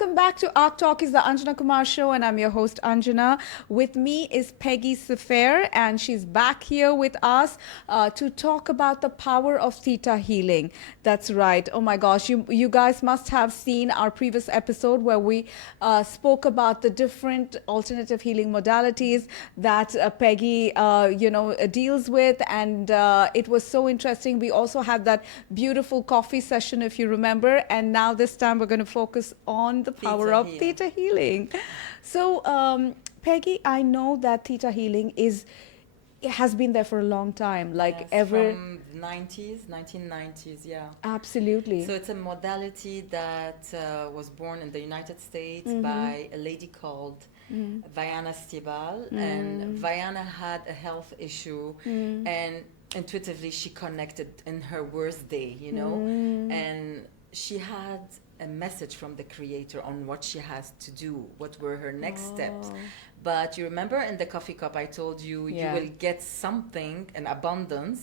Welcome back to Arc Talkies, the Anjana Kumar show, and I'm your host Anjana. With me is Peggy Sfeir, and she's back here with us to talk about the power of Theta healing. That's right. Oh my gosh, you guys must have seen our previous episode where we spoke about the different alternative healing modalities that Peggy, deals with, and it was so interesting. We also had that beautiful coffee session, if you remember, and now this time we're going to focus on the power of Theta healing. So, Peggy, I know that Theta healing it has been there for a long time, like ever from 1990s, yeah. Absolutely. So it's a modality that was born in the United States by a lady called Viana Stibal, and Viana had a health issue, and intuitively she connected in her worst day, and she had a message from the creator on what she has to do, what were her next steps. But you remember in the coffee cup I told you, you will get something in abundance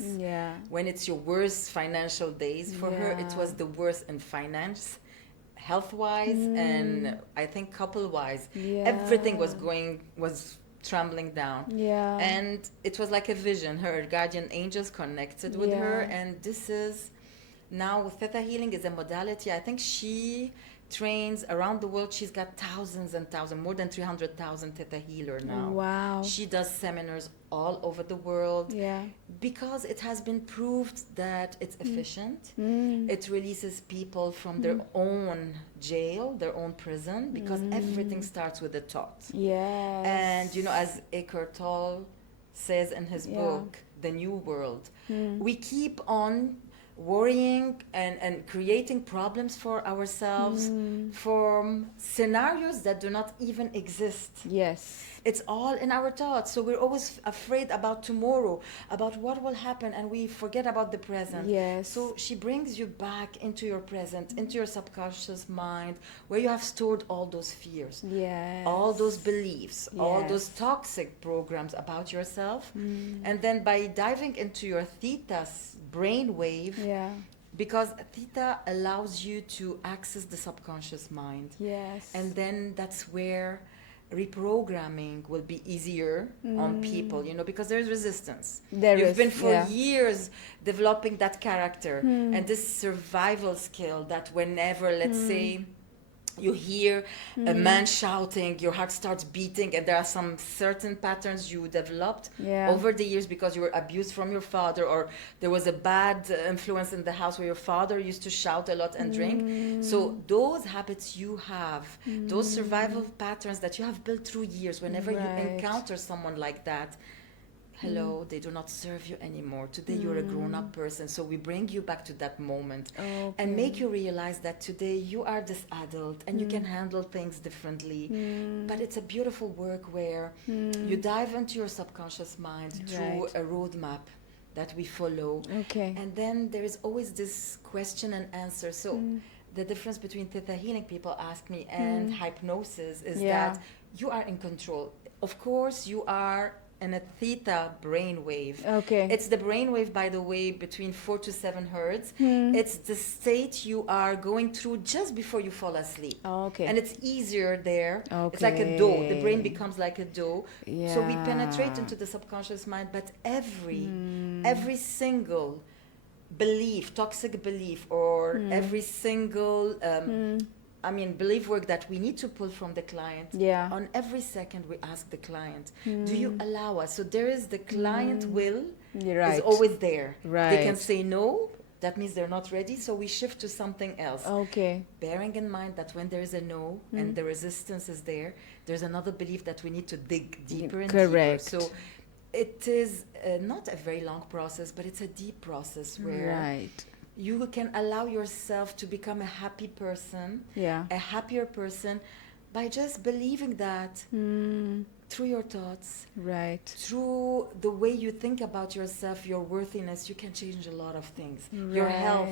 when it's your worst financial days. For her, it was the worst in finance, health-wise, and I think couple-wise. Everything was trembling down. And it was like a vision. Her guardian angels connected with her, and this is now Theta healing is a modality. I think she trains around the world. She's got thousands and thousands, more than 300,000 Theta healer now. Wow. She does seminars all over the world because it has been proved that it's efficient. It releases people from their own jail, their own prison, because everything starts with a thought. And as Eckhart Tolle says in his book, The New World, we keep on worrying and creating problems for ourselves from scenarios that do not even exist. It's all in our thoughts. So we're always afraid about tomorrow, about what will happen, and we forget about the present. So she brings you back into your present, into your subconscious mind, where you have stored all those fears, all those beliefs, all those toxic programs about yourself. And then by diving into your Theta brain wave, because Theta allows you to access the subconscious mind. And then that's where reprogramming will be easier on people, because there's resistance. You've been for years developing that character and this survival skill that whenever, let's say, you hear a man shouting, your heart starts beating, and there are some certain patterns you developed over the years because you were abused from your father, or there was a bad influence in the house where your father used to shout a lot and drink. So those habits you have, those survival patterns that you have built through years, whenever you encounter someone like that, hello, they do not serve you anymore. Today you're a grown-up person. So we bring you back to that moment and make you realize that today you are this adult and you can handle things differently. But it's a beautiful work where you dive into your subconscious mind through a roadmap that we follow. And then there is always this question and answer. So the difference between Theta healing, people ask me, and hypnosis is that you are in control. Of course, you are in a Theta brainwave. It's the brainwave, by the way, between 4 to 7 hertz. It's the state you are going through just before you fall asleep. And it's easier there. It's like a dough. The brain becomes like a dough. So we penetrate into the subconscious mind, but every single belief, toxic belief, or every single belief work that we need to pull from the client. On every second we ask the client, do you allow us? So there is the client will is always there. They can say no, that means they're not ready, so we shift to something else. Bearing in mind that when there is a no and the resistance is there, there's another belief that we need to dig deeper and deeper. So it is not a very long process, but it's a deep process where you can allow yourself to become a happy person, a happier person, by just believing that through your thoughts, through the way you think about yourself, your worthiness, you can change a lot of things. Your health,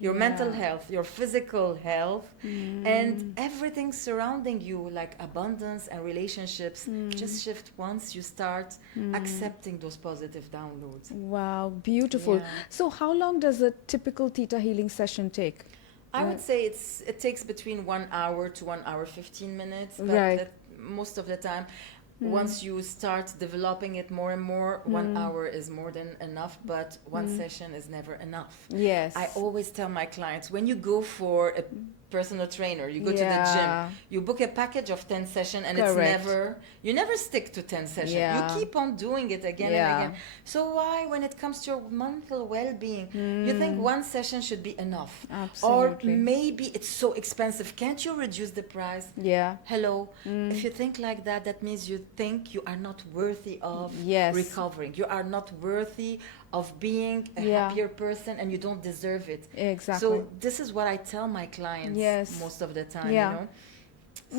your mental health, your physical health, and everything surrounding you, like abundance and relationships, just shift once you start accepting those positive downloads. Wow, beautiful. So how long does a typical Theta healing session take? I would say it takes between 1 hour to 1 hour 15 minutes, but Right. most of the time, once you start developing it more and more, 1 hour is more than enough, but one session is never enough. Yes. I always tell my clients, when you go for a personal trainer, you go to the gym, you book a package of 10 sessions, and Correct. you never stick to 10 sessions. Yeah. You keep on doing it again and again. So why, when it comes to your mental well-being, you think one session should be enough? Absolutely. Or maybe it's so expensive. Can't you reduce the price? Yeah. Hello. If you think like that, that means you think you are not worthy of Yes. recovering. You are not worthy of being a happier person, and you don't deserve it. Exactly. So this is what I tell my clients most of the time, Yeah. you know.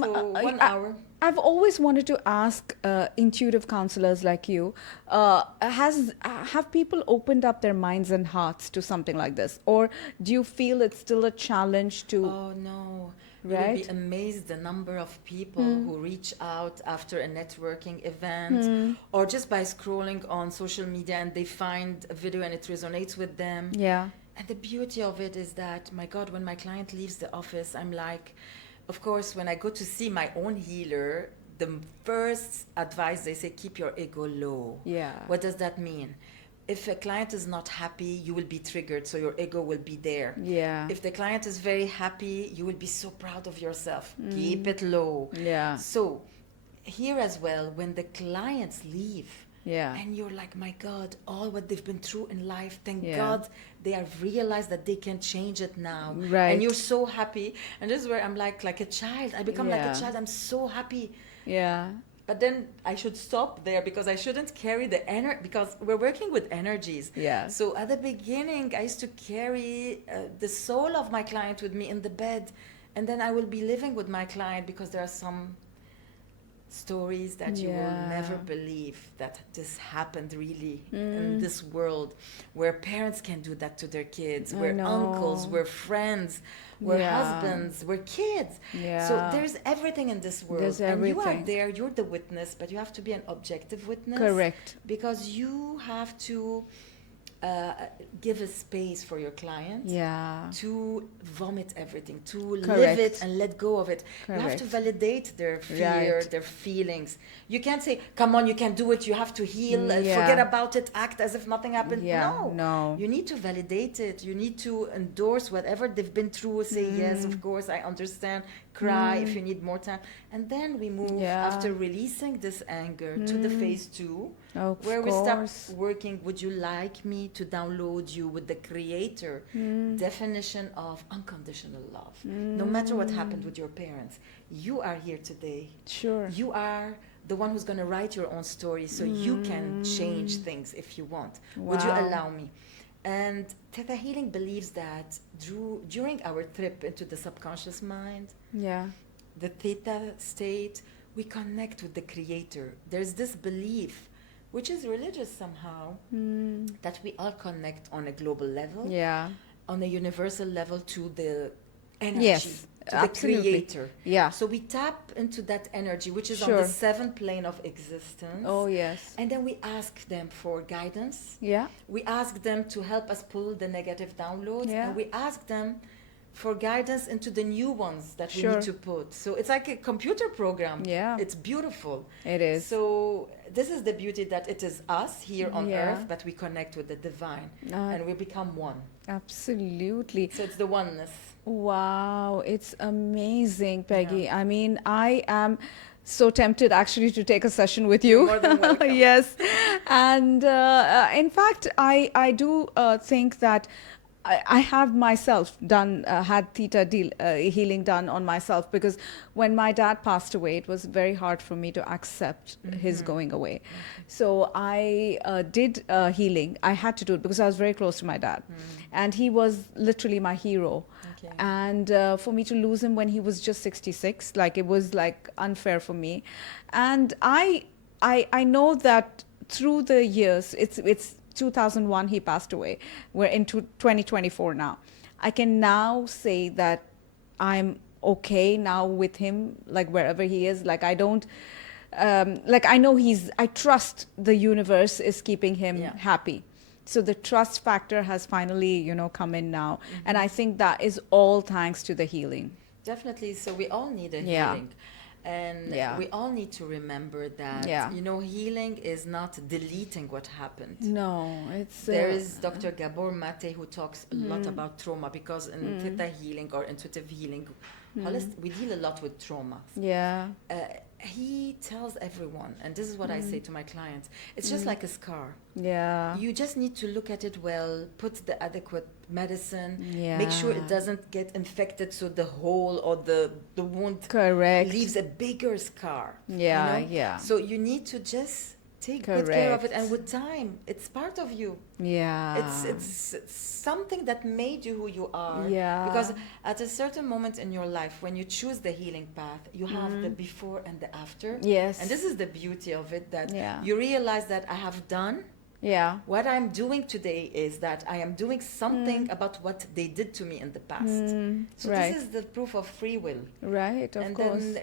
So 1 I- hour. I've always wanted to ask intuitive counselors like you, have people opened up their minds and hearts to something like this? Or do you feel it's still a challenge to... Oh, no. You Right? would be amazed the number of people who reach out after a networking event or just by scrolling on social media, and they find a video and it resonates with them. Yeah. And the beauty of it is that, my God, when my client leaves the office, I'm like, of course, when I go to see my own healer, the first advice they say, keep your ego low. Yeah. What does that mean? If a client is not happy, you will be triggered, so your ego will be there. Yeah. If the client is very happy, you will be so proud of yourself. Keep it low. Yeah. So here as well, when the clients leave, Yeah. and you're like, my God, all what they've been through in life, thank Yeah. God they have realized that they can change it now. Right. And you're so happy. And this is where I'm like a child. I become like Yeah. a child. I'm so happy. Yeah. But then I should stop there, because I shouldn't carry the energy, because we're working with energies. Yeah. So at the beginning, I used to carry the soul of my client with me in the bed. And then I will be living with my client, because there are some stories that you will never believe that this happened really in this world, where parents can do that to their kids, where uncles, where friends, where husbands, where kids. Yeah. So there's everything in this world. There's and you are everything. there, you're the witness, but you have to be an objective witness. Correct. Because you have to give a space for your client Yeah. to vomit everything, to live Correct. it and let go of it. You have to Correct. validate their fear, Right. their feelings. You can't say, come on, you can do it, you have to heal, Yeah. forget about it, act as if nothing happened. Yeah, no. You need to validate it. You need to endorse whatever they've been through, say, yes, of course, I understand, cry if you need more time. And then we move, after releasing this anger, to the phase 2, Of where we course. start working. Would you like me to download you with the creator definition of unconditional love? No matter what happened with your parents, you are here today. Sure. You are the one who's going to write your own story, so you can change things if you want. Would you Wow. allow me? And Theta Healing believes that during our trip into the subconscious mind, Yeah. the Theta state, we connect with the creator. There's this belief, which is religious somehow, that we all connect on a global level, Yeah. on a universal level, to the energy, Yes, to absolutely. the creator. Yeah. So we tap into that energy, which is on Sure. the 7th plane of existence. Oh, yes. And then we ask them for guidance. Yeah. We ask them to help us pull the negative downloads. Yeah. And we ask them for guidance into the new ones that we Sure. need to put. So it's like a computer program. Yeah. It's beautiful. It is. So this is the beauty, that it is us here on Yeah. earth, but we connect with the divine and we become one. Absolutely. So it's the oneness. Wow, it's amazing, Peggy. I mean, I am so tempted actually to take a session with you. You're more than welcome. Yes. And in fact, I do think that I have myself had Theta healing done on myself, because when my dad passed away, it was very hard for me to accept his going away. So I did healing. I had to do it because I was very close to my dad. And he was literally my hero. Okay. And for me to lose him when he was just 66, like, it was like unfair for me. And I know that through the years, it's 2001 he passed away. We're into 2024 now. I can now say that I'm okay now with him, like wherever he is. Like, I don't, like, I know I trust the universe is keeping him happy. So the trust factor has finally, come in now. And I think that is all thanks to the healing. Definitely. So we all need a Yeah. healing. And Yeah. we all need to remember that, Yeah. healing is not deleting what happened. No, it's... There is Dr. Gabor Mate who talks a lot about trauma, because in Theta healing or intuitive healing, we deal a lot with trauma. Yeah. He tells everyone, and this is what I say to my clients, it's just like a scar. Yeah. You just need to look at it well, put the adequate medicine, Yeah. make sure it doesn't get infected so the hole or the wound Correct. leaves a bigger scar. Yeah, yeah. So you need to just take good care of it, and with time, it's part of you. Yeah. It's something that made you who you are. Yeah. Because at a certain moment in your life, when you choose the healing path, you have the before and the after. Yes. And this is the beauty of it, that Yeah. you realize that I have done. Yeah. What I'm doing today is that I am doing something about what they did to me in the past. So right. this is the proof of free will. Right, of And course. then,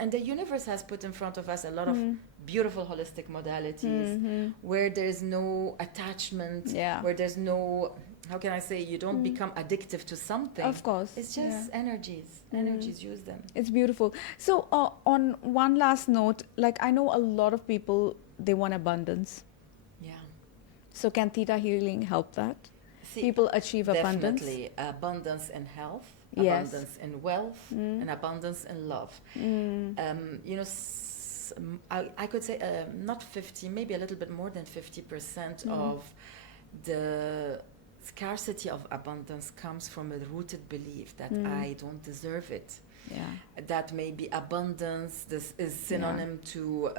and the universe has put in front of us a lot of beautiful holistic modalities where there's no attachment, Yeah. where there's no, how can I say, you don't become addictive to something. Of course. It's just energies. Energies, use them. It's beautiful. So on one last note, like I know a lot of people, they want abundance. Yeah. So can Theta healing help that? See, People achieve abundance? definitely abundance in health, Yes. abundance in wealth, and abundance in love. I could say not 50, maybe a little bit more than 50% of the scarcity of abundance comes from a rooted belief that I don't deserve it. Yeah. That maybe abundance, this is synonym to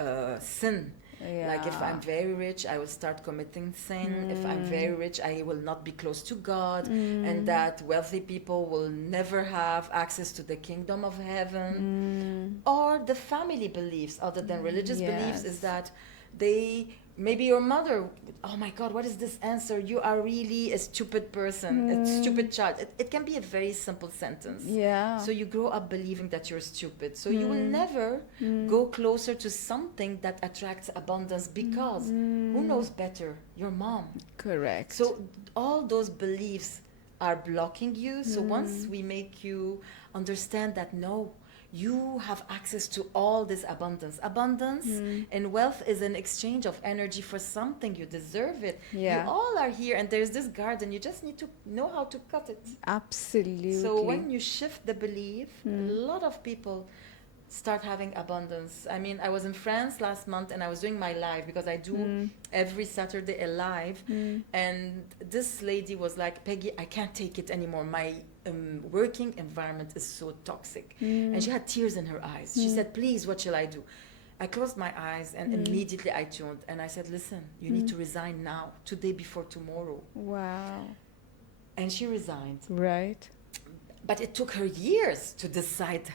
sin. Yeah. Like if I'm very rich, I will start committing sin. If I'm very rich, I will not be close to God. And that wealthy people will never have access to the kingdom of heaven. Or the family beliefs, other than religious beliefs, is that maybe your mother, oh my God, what is this answer? You are really a stupid person, a stupid child. It can be a very simple sentence. Yeah. So you grow up believing that you're stupid. So you will never go closer to something that attracts abundance, because who knows better? Your mom. Correct. So all those beliefs are blocking you. So once we make you understand that, no, you have access to all this abundance. Abundance and wealth is an exchange of energy for something. You deserve it. Yeah. You all are here, and there's this garden. You just need to know how to cut it. Absolutely. So when you shift the belief, a lot of people start having abundance. I mean, I was in France last month, and I was doing my live, because I do every Saturday a live. And this lady was like, Peggy, I can't take it anymore. My working environment is so toxic. And she had tears in her eyes. She said, please, what shall I do? I closed my eyes, and immediately I tuned. And I said, listen, you need to resign now, today before tomorrow. Wow. And she resigned. Right. But it took her years to decide.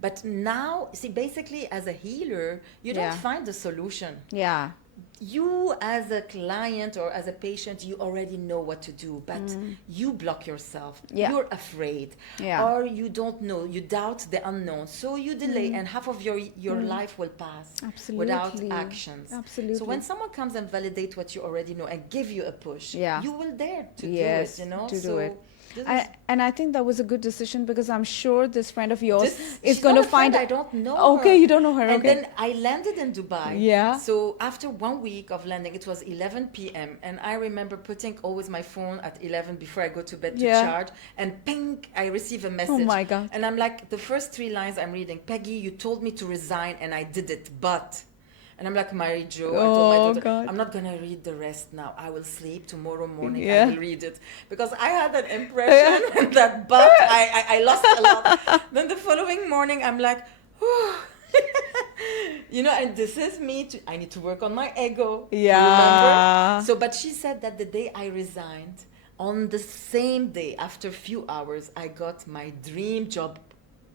But now, see, basically, as a healer, you don't find the solution. Yeah. You, as a client or as a patient, you already know what to do, but you block yourself. Yeah. You're afraid, or you don't know. You doubt the unknown, so you delay, and half of your life will pass without actions. Absolutely. So when someone comes and validate what you already know and give you a push, you will dare to do Yes, it. You know, to so do it. this And I think that was a good decision, because I'm sure this friend of yours is she's going not to a friend, find. I don't know her. Okay, you don't know her. And Okay. then I landed in Dubai. Yeah. So after 1 week of landing, it was 11 p.m. And I remember putting always my phone at 11 before I go to bed to charge. And ping, I receive a message. Oh my God. And I'm like, the first 3 lines I'm reading, Peggy, you told me to resign and I did it, but... And I'm like, Mary Jo, I told my daughter, God. I'm not going to read the rest now. I will sleep tomorrow morning. Yeah. I will read it. Because I had an impression that, but I lost a lot. Then the following morning, I'm like, whew. You know, and this is me. I need to work on my ego. Yeah. Remember? So, but she said that the day I resigned, on the same day, after a few hours, I got my dream job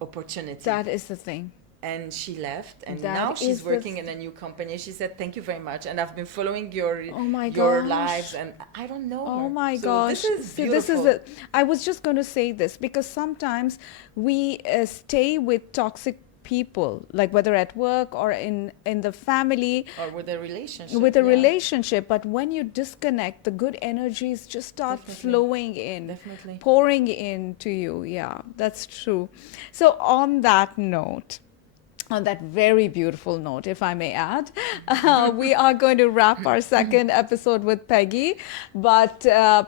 opportunity. That is the thing. And she left, and That now is she's the working in a new company. She said, thank you very much. And I've been following your gosh. lives, and I don't know her. Oh my So gosh. This is See, beautiful. this is I was just going to say this, because sometimes we stay with toxic people, like whether at work or in the family or with a relationship. With a relationship, but when you disconnect, the good energies just start flowing in, pouring into you. Yeah, that's true. So on that note, on that very beautiful note, if I may add, we are going to wrap our second episode with Peggy. But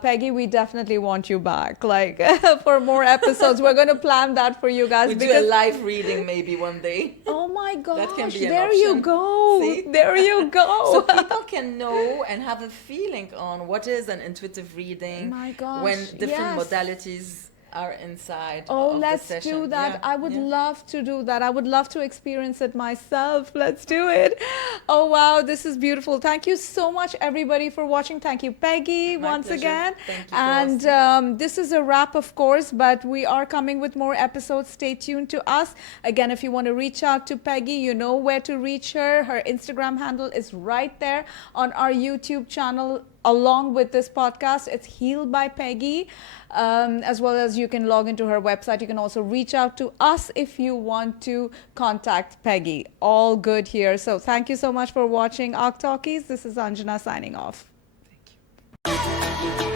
Peggy, we definitely want you back, like for more episodes. We're going to plan that for you guys. We do a live reading maybe one day. Oh my gosh! That can be an there option. You go. See? There you go. So people can know and have a feeling on what is an intuitive reading. My gosh! When different modalities are inside. Oh, of let's the session. do that. I would love to do that. I would love to experience it myself. Let's do it. Oh, wow. This is beautiful. Thank you so much, everybody, for watching. Thank you, Peggy, once again. Thank you. And this is a wrap, of course, but we are coming with more episodes. Stay tuned to us. Again, if you want to reach out to Peggy, you know where to reach her. Her Instagram handle is right there on our YouTube channel. Along with this podcast, it's Heal by Peggy, as well as you can log into her website. You can also reach out to us if you want to contact Peggy. All good here. So thank you so much for watching our Talkies. This is Anjana signing off. Thank you.